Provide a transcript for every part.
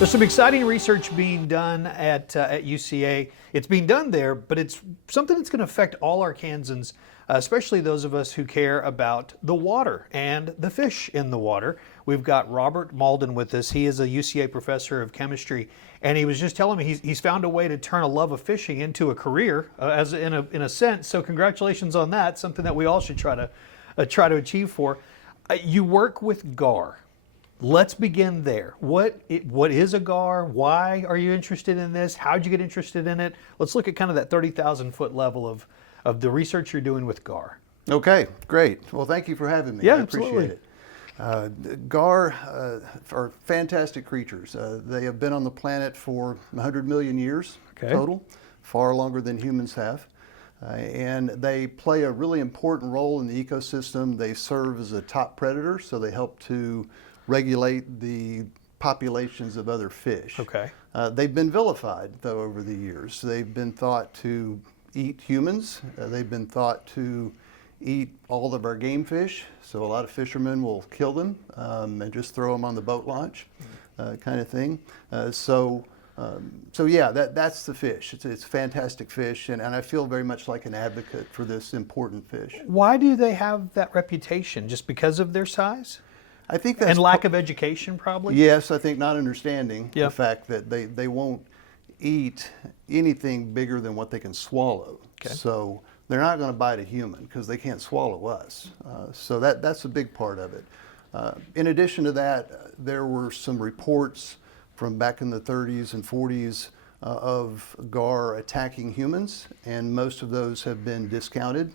There's some exciting research being done at UCA. It's being done there, but it's something that's going to affect all Arkansans, especially those of us who care about the water and the fish in the water. We've got Robert Mauldin with us. He is a UCA Professor of Chemistry, and he was just telling me he's found a way to turn a love of fishing into a career, as in a sense. So congratulations on that. Something that we all should try to achieve for. You work with gar. Let's begin there. What is a gar? Why are you interested in this? How'd you get interested in it? Let's look at kind of that 30,000 foot level of the research you're doing with gar. Okay, great. Well, thank you for having me. Yeah, I appreciate it. Gar are fantastic creatures. They have been on the planet for 100 million years total, far longer than humans have. And they play a really important role in the ecosystem. They serve as a top predator, so they help to regulate the populations of other fish. Okay. They've been vilified, though, over the years. They've been thought to eat humans. They've been thought to eat all of our game fish. So a lot of fishermen will kill them and just throw them on the boat launch, kind of thing. So yeah, that's the fish. It's a fantastic fish, and I feel very much like an advocate for this important fish. Why do they have that reputation? Just because of their size? I think that's and lack of education, probably? Yes, I think not understanding Yep. the fact that they won't eat anything bigger than what they can swallow. Okay. So they're not going to bite a human because they can't swallow us. So that's a big part of it. In addition to that, there were some reports from back in the 30s and 40s of gar attacking humans, and most of those have been discounted.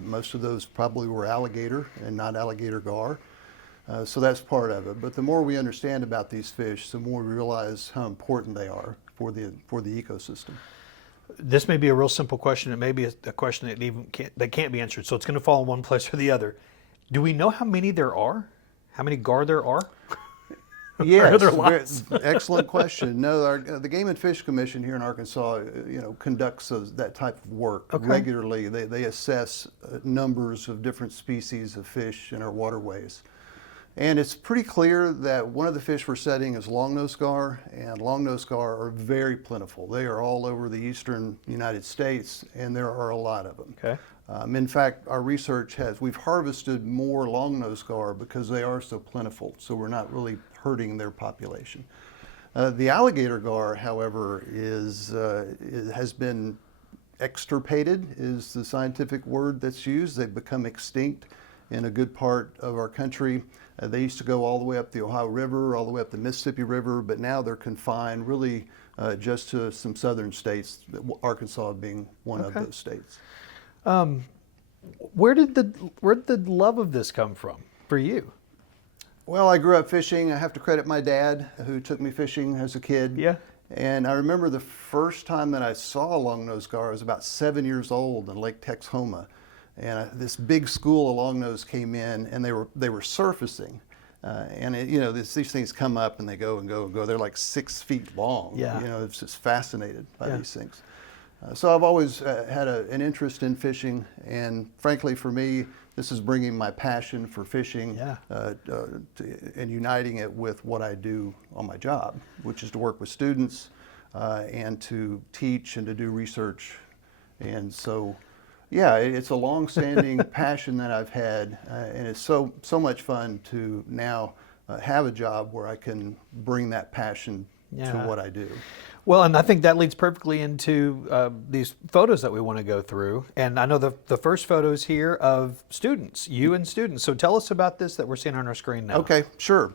Most of those probably were alligator and not alligator gar. So that's part of it. But the more we understand about these fish, the more we realize how important they are for the ecosystem. This may be a real simple question. It may be a question that can't be answered. So it's going to fall in one place or the other. Do we know how many there are? How many gar there are? Yes, there lots? Excellent question. No, the Game and Fish Commission here in Arkansas, conducts that type of work regularly. They assess numbers of different species of fish in our waterways. And it's pretty clear that one of the fish we're studying is long-nosed gar, and long-nosed gar are very plentiful. They are all over the eastern United States, and there are a lot of them. Okay. In fact, our research we've harvested more long-nosed gar because they are so plentiful, so we're not really hurting their population. The alligator gar, however, has been extirpated, is the scientific word that's used. They've become extinct in a good part of our country. They used to go all the way up the Ohio River, all the way up the Mississippi River, but now they're confined really just to some southern states, Arkansas being one of those states. Where did the love of this come from for you? Well, I grew up fishing. I have to credit my dad, who took me fishing as a kid. Yeah. And I remember the first time that I saw a long-nosed gar, I was about 7 years old in Lake Texhoma. And this big school of longnose came in, and they were surfacing, these things come up and they go and go and go. They're like 6 feet long. Yeah. It's just fascinated by these things. So I've always had an interest in fishing, and frankly, for me, this is bringing my passion for fishing and uniting it with what I do on my job, which is to work with students and to teach and to do research, and so. Yeah, it's a long-standing passion that I've had, and it's so much fun to now have a job where I can bring that passion to what I do. Well, and I think that leads perfectly into these photos that we want to go through. And I know the first photos here of students, you and students. So tell us about this that we're seeing on our screen now. Okay, sure.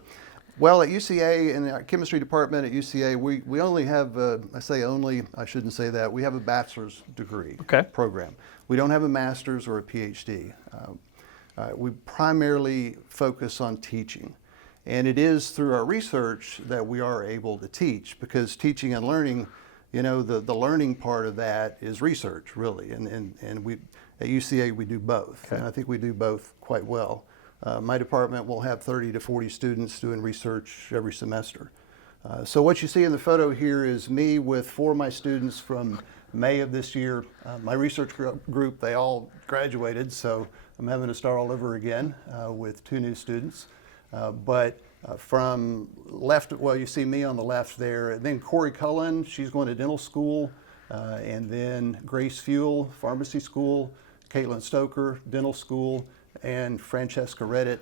Well, at UCA, in the chemistry department at UCA, we only have, I say only, I shouldn't say that, we have a bachelor's degree program. We don't have a master's or a PhD. We primarily focus on teaching. And it is through our research that we are able to teach, because teaching and learning, the learning part of that is research, really. And we, at UCA, we do both. And I think we do both quite well. My department will have 30 to 40 students doing research every semester. So what you see in the photo here is me with 4 of my students from May of this year. My research group, they all graduated, so I'm having to start all over again with 2 new students. But From left, well, you see me on the left there. And then Corey Cullen, she's going to dental school. And then Grace Fuel, pharmacy school. Caitlin Stoker, dental school. And Francesca Reddit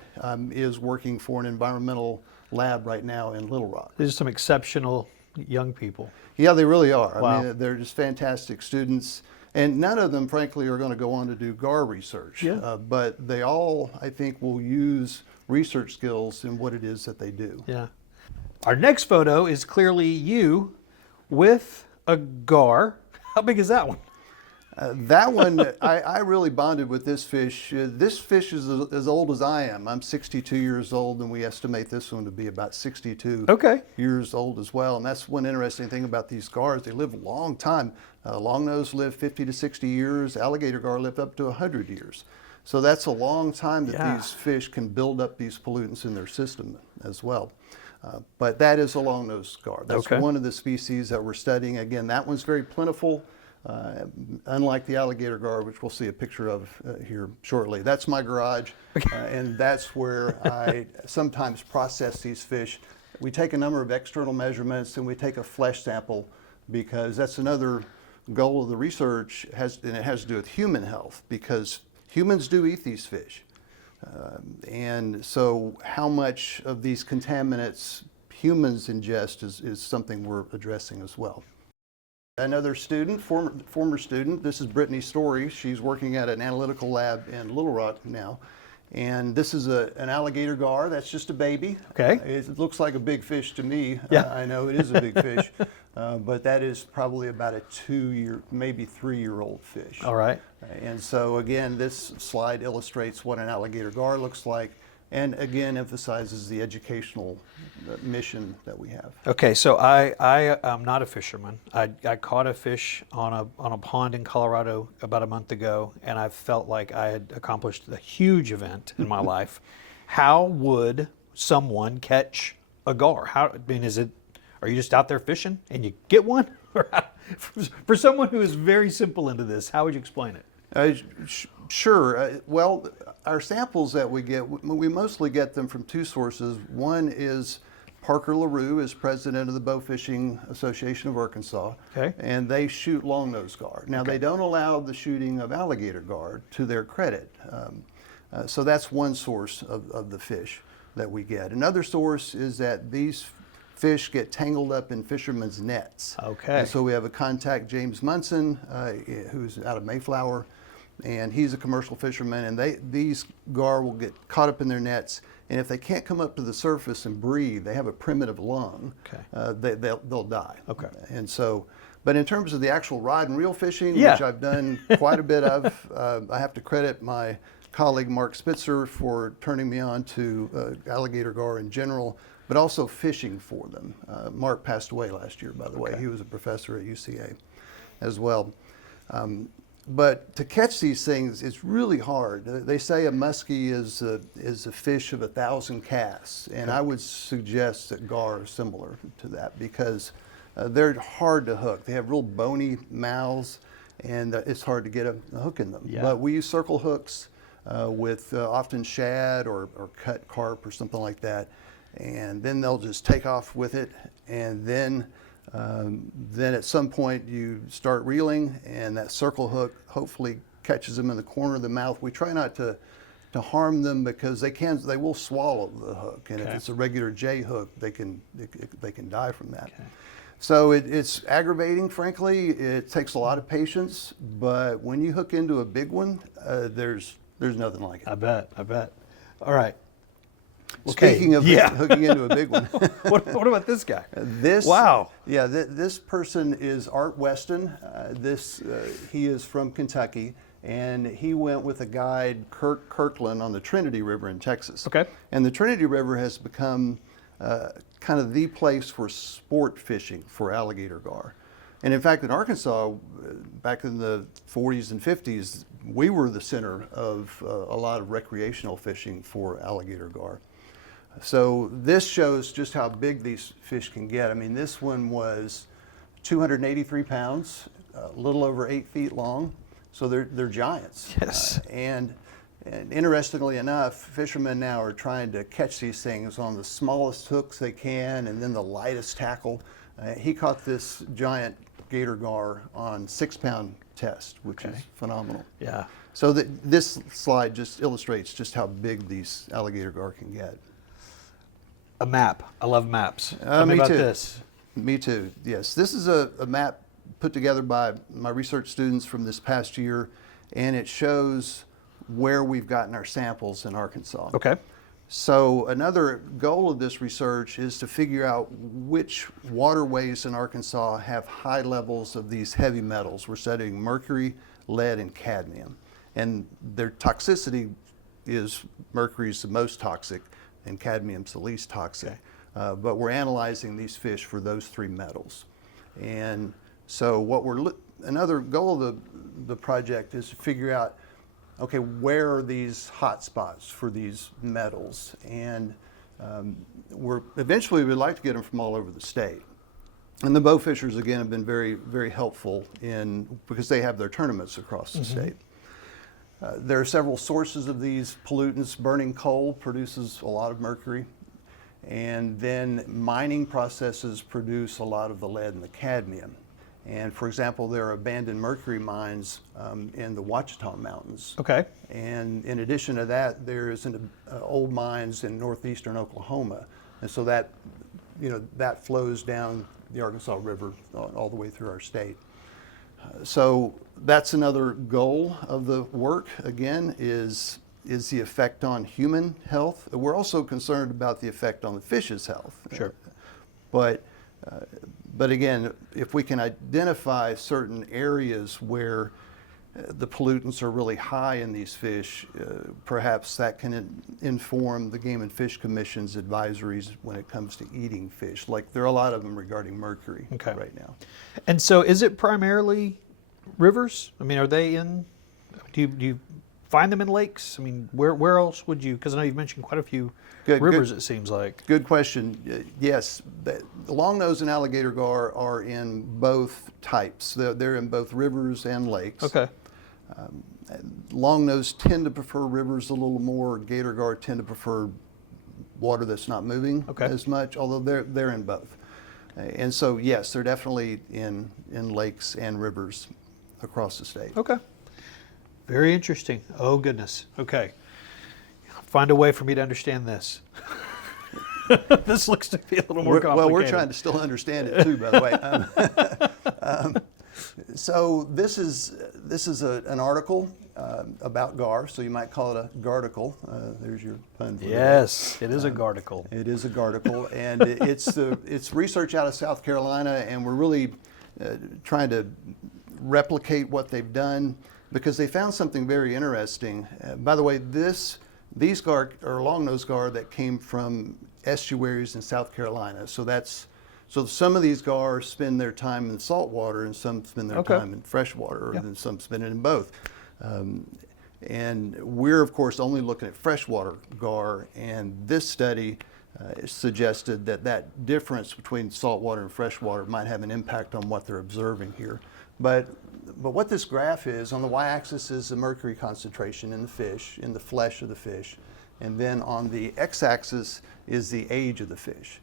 is working for an environmental lab right now in Little Rock. These are some exceptional young people. Yeah, they really are. Wow. I mean, they're just fantastic students. And none of them, frankly, are going to go on to do GAR research. Yeah. But they all, I think, will use research skills in what it is that they do. Yeah. Our next photo is clearly you with a gar. How big is that one? That one, I really bonded with this fish. This fish is as old as I am. I'm 62 years old, and we estimate this one to be about 62 years old as well. And that's one interesting thing about these gars. They live a long time. Longnose live 50 to 60 years. Alligator gar lived up to 100 years. So that's a long time that these fish can build up these pollutants in their system as well. But that is a longnose gar. That's one of the species that we're studying. Again, that one's very plentiful. Unlike the alligator gar, which we'll see a picture of here shortly. That's my garage, and that's where I sometimes process these fish. We take a number of external measurements, and we take a flesh sample, because that's another goal of the research, and it has to do with human health, because humans do eat these fish. And so how much of these contaminants humans ingest is something we're addressing as well. Another student, former student, this is Brittany Story. She's working at an analytical lab in Little Rock now. And this is an alligator gar. That's just a baby. Okay. It looks like a big fish to me. Yeah. I know it is a big fish, but that is probably about a 2-year, maybe 3-year-old fish. All right. And so again, this slide illustrates what an alligator gar looks like, and again emphasizes the educational mission that we have. Okay, so I am not a fisherman. I caught a fish on a pond in Colorado about a month ago, and I felt like I had accomplished a huge event in my life. How would someone catch a gar? Are you just out there fishing and you get one? For someone who is very simple into this, how would you explain it? Sure. Well, our samples that we get, we mostly get them from two sources. One is Parker LaRue is president of the Bow Fishing Association of Arkansas, and they shoot longnose gar. Now, they don't allow the shooting of alligator gar, to their credit. So that's one source of the fish that we get. Another source is that these fish get tangled up in fishermen's nets. And so we have a contact, James Munson, who's out of Mayflower, and he's a commercial fisherman, and these gar will get caught up in their nets, and if they can't come up to the surface and breathe, they have a primitive lung, they'll die. And so, but in terms of the actual rod and reel fishing, which I've done quite a bit of, I have to credit my colleague Mark Spitzer for turning me on to alligator gar in general, but also fishing for them. Mark passed away last year, by the way. He was a professor at UCA as well. But to catch these things, it's really hard. They say a muskie is a fish of 1,000 casts, and I would suggest that gar are similar to that, because they're hard to hook. They have real bony mouths, and it's hard to get a hook in them. But we use circle hooks with often shad or cut carp or something like that, and then they'll just take off with it, and then at some point you start reeling, and that circle hook hopefully catches them in the corner of the mouth. We try not to harm them, because they will swallow the hook, and if it's a regular J hook, they can die from that. So it's aggravating, frankly. It takes a lot of patience, but when you hook into a big one, there's nothing like it. I bet. All right. Speaking of hooking into a big one. what about this guy? This person is Art Weston. He is from Kentucky, and he went with a guide, Kurt Kirkland, on the Trinity River in Texas. And the Trinity River has become kind of the place for sport fishing for alligator gar. And in fact, in Arkansas, back in the 40s and 50s, we were the center of a lot of recreational fishing for alligator gar. So this shows just how big these fish can get. I mean, this one was 283 pounds, a little over 8 feet long. So they're giants. Yes. And And interestingly enough, fishermen now are trying to catch these things on the smallest hooks they can and then the lightest tackle. He caught this giant gator gar on 6-pound test, which is phenomenal. Yeah. So this slide just illustrates just how big these alligator gar can get. A map. I love maps. Tell me Me about too. this. Me too, yes. This is a map put together by my research students from this past year, and it shows where we've gotten our samples in Arkansas. Okay. So another goal of this research is to figure out which waterways in Arkansas have high levels of these heavy metals. We're studying mercury, lead, and cadmium. And their toxicity is mercury's the most toxic and cadmium's the least toxic. But we're analyzing these fish for those 3 metals. And so another goal of the project is to figure out, okay, where are these hot spots for these metals? And eventually we'd like to get them from all over the state. And the bow fishers, again, have been very, very helpful because they have their tournaments across the state. There are several sources of these pollutants. Burning coal produces a lot of mercury. And then mining processes produce a lot of the lead and the cadmium. And for example, there are abandoned mercury mines in the Ouachita Mountains. Okay. And in addition to that, there's old mines in northeastern Oklahoma. And so that flows down the Arkansas River all the way through our state. So that's another goal of the work, again, is the effect on human health. We're also concerned about the effect on the fish's health. Sure. But again, if we can identify certain areas where the pollutants are really high in these fish, perhaps that can inform the Game and Fish Commission's advisories when it comes to eating fish. Like there are a lot of them regarding mercury right now. And so is it primarily rivers? I mean, are they do you find them in lakes? I mean, where else would you, because I know you've mentioned quite a few rivers, it seems like. Good question. Yes, the longnose and alligator gar are in both types. They're in both rivers and lakes. Okay. Longnose tend to prefer rivers a little more. Gator gar tend to prefer water that's not moving as much, although they're in both. And so, yes, they're definitely in lakes and rivers across the state. Okay. Very interesting. Oh, goodness. Okay. Find a way for me to understand this. This looks to be a little more complicated. Well, we're trying to still understand it too, by the way. So this is an article about gar, so you might call it a garticle. There's your pun for yes, it is a garticle. It is a garticle, and it's research out of South Carolina, and we're really trying to replicate what they've done because they found something very interesting. By the way, these gar are longnose gar that came from estuaries in South Carolina. So some of these gar spend their time in salt water and some spend their time in fresh water, and some spend it in both. And we're, of course, only looking at freshwater gar, and this study suggested that difference between saltwater and freshwater might have an impact on what they're observing here. But what this graph is, on the y-axis is the mercury concentration in the fish, in the flesh of the fish, and then on the x-axis is the age of the fish.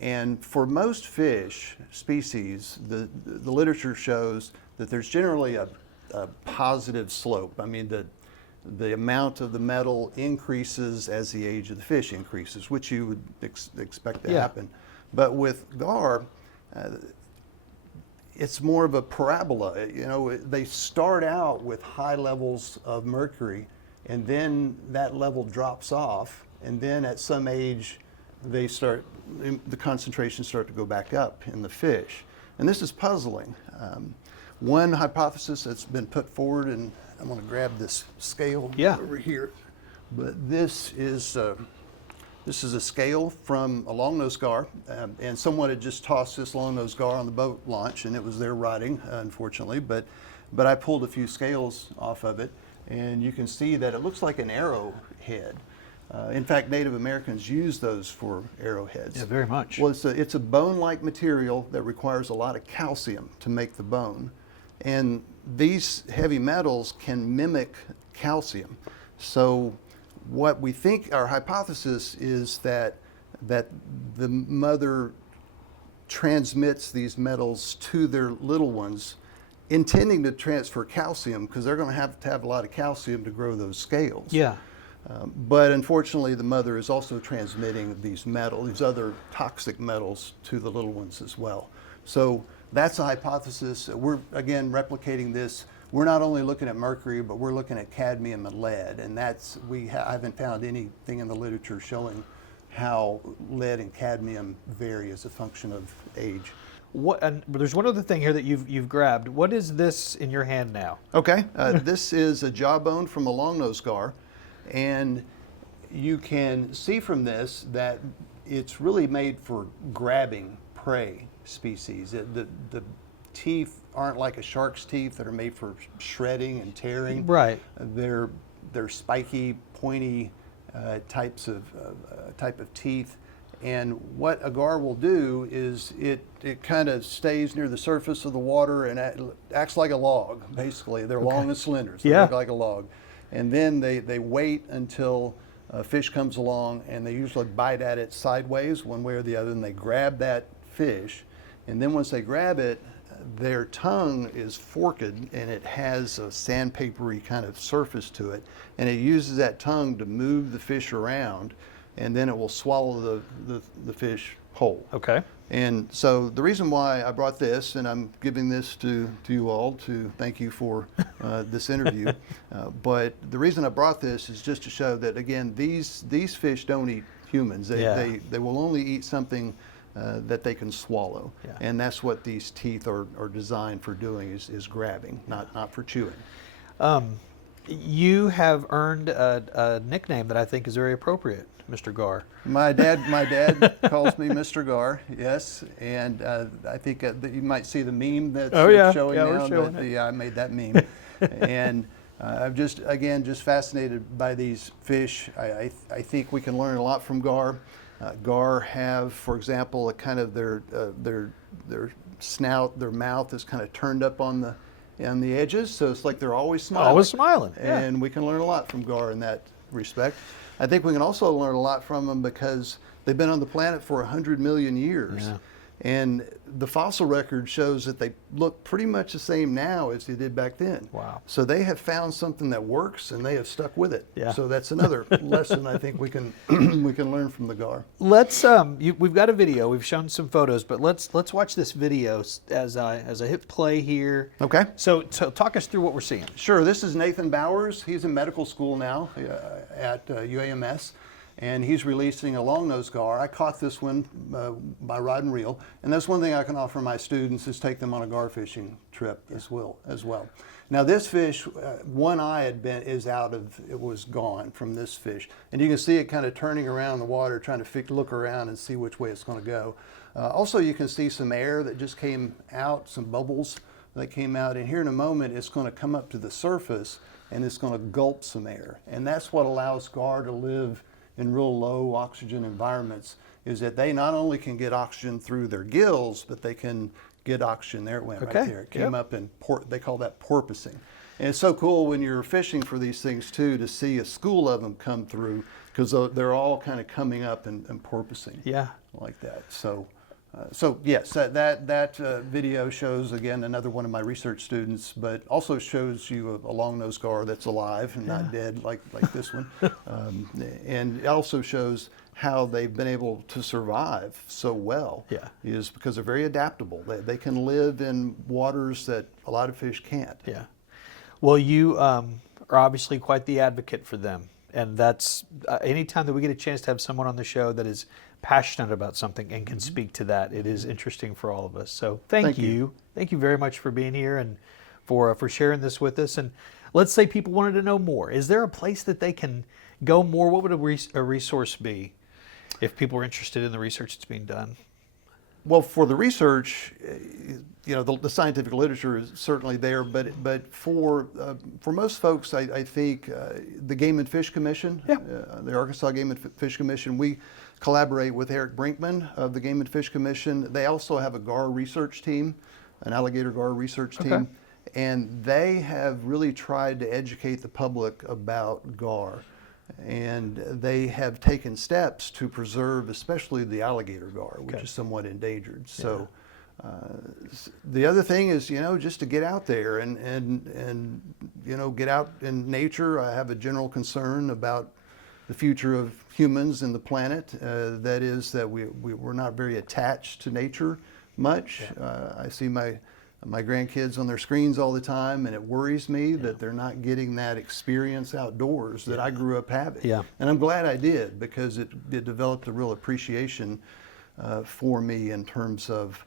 And for most fish species, the literature shows that there's generally a positive slope. I mean, the amount of the metal increases as the age of the fish increases, which you would expect to happen. But with gar, it's more of a parabola. You know, they start out with high levels of mercury, and then that level drops off, and then at some age, the concentrations start to go back up in the fish. And this is puzzling. One hypothesis that's been put forward, and I'm going to grab this scale over here, but this is a scale from a longnose gar, and someone had just tossed this longnose gar on the boat launch, and it was there rotting, unfortunately, but I pulled a few scales off of it, and you can see that it looks like an arrowhead. In fact, Native Americans use those for arrowheads. Yeah, very much. Well, it's a bone-like material that requires a lot of calcium to make the bone. And these heavy metals can mimic calcium. So what we think, our hypothesis is that the mother transmits these metals to their little ones, intending to transfer calcium, because they're going to have a lot of calcium to grow those scales. Yeah. But unfortunately, the mother is also transmitting these other toxic metals to the little ones as well. So that's a hypothesis. We're, again, replicating this. We're not only looking at mercury, but we're looking at cadmium and lead. And I haven't found anything in the literature showing how lead and cadmium vary as a function of age. And there's one other thing here that you've grabbed. What is this in your hand now? Okay, this is a jawbone from a long-nosed gar. And you can see from this that it's really made for grabbing prey species. The teeth aren't like a shark's teeth that are made for shredding and tearing. Right. They're spiky, pointy type of teeth. And what a gar will do is it kind of stays near the surface of the water and acts like a log, basically. They're long and slender, so they look like a log. And then they wait until a fish comes along, and they usually bite at it sideways, one way or the other, and they grab that fish. And then once they grab it, their tongue is forked, and it has a sandpapery kind of surface to it. And it uses that tongue to move the fish around, and then it will swallow the fish whole. Okay. And so the reason why I brought this, and I'm giving this to you all to thank you for this interview, but the reason I brought this is just to show that, again, these fish don't eat humans. They will only eat something that they can swallow. Yeah. And that's what these teeth are designed for doing, is grabbing, not for chewing. You have earned a nickname that I think is very appropriate, Mr. Gar. My dad calls me Mr. Gar, yes, and I think that you might see the meme that's showing now. We're showing it. I made that meme, and I'm just fascinated by these fish. I think we can learn a lot from gar. Gar have, for example, a kind of their snout, their mouth is kind of turned up on the edges, so it's like they're always smiling. Always smiling, yeah. And we can learn a lot from gar in that respect. I think we can also learn a lot from them because they've been on the planet for 100 million years. Yeah. And the fossil record shows that they look pretty much the same now as they did back then. Wow. So they have found something that works, and they have stuck with it. Yeah. So that's another lesson I think we can learn from the gar. Let's we've got a video. We've shown some photos, but let's watch this video as I hit play here. Okay. So talk us through what we're seeing. Sure. This is Nathan Bowers. He's in medical school now at UAMS. And he's releasing a long-nosed gar. I caught this one by rod and reel, and that's one thing I can offer my students is take them on a gar fishing trip as well. Now this fish, one eye it was gone from this fish, and you can see it kind of turning around in the water, trying to look around and see which way it's going to go. Also, you can see some air that just came out, some bubbles that came out, and here in a moment it's going to come up to the surface and it's going to gulp some air, and that's what allows gar to live in real low oxygen environments, is that they not only can get oxygen through their gills, but they can get oxygen. There it went, right there. It came up and they call that porpoising. And it's so cool when you're fishing for these things too, to see a school of them come through, because they're all kind of coming up and porpoising. Yeah. Like that. So yes, that video shows, again, another one of my research students, but also shows you a long-nosed gar that's alive and not dead like this one. And it also shows how they've been able to survive so well. Yeah. Is because they're very adaptable. They can live in waters that a lot of fish can't. Yeah. Well, you are obviously quite the advocate for them. And that's anytime that we get a chance to have someone on the show that is passionate about something and can speak to that, it is interesting for all of us. So thank you. Thank you very much for being here and for sharing this with us. And let's say people wanted to know more. Is there a place that they can go more? What would a resource be if people were interested in the research that's being done? Well, for the research, the scientific literature is certainly there, but for most folks, I think the Game and Fish Commission, the Arkansas Game and Fish Commission, we collaborate with Eric Brinkman of the Game and Fish Commission. They also have a gar research team, an alligator gar research team. And they have really tried to educate the public about gar. And they have taken steps to preserve especially the alligator gar, which is somewhat endangered. So the other thing is, just to get out there and get out in nature. I have a general concern about the future of humans and the planet. That is that we're not very attached to nature much. I see my grandkids on their screens all the time, and it worries me that they're not getting that experience outdoors that I grew up having. And I'm glad I did, because it developed a real appreciation for me in terms of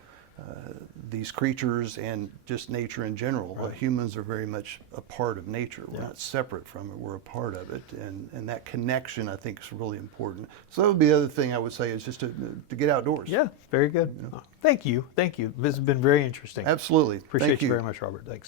these creatures and just nature in general. Humans are very much a part of nature. We're not separate from it, we're a part of it. And that connection, I think, is really important. So that would be the other thing I would say, is just to get outdoors. Yeah, very good. Thank you. Thank you. This has been very interesting. Absolutely. Appreciate you very much, Robert. Thanks.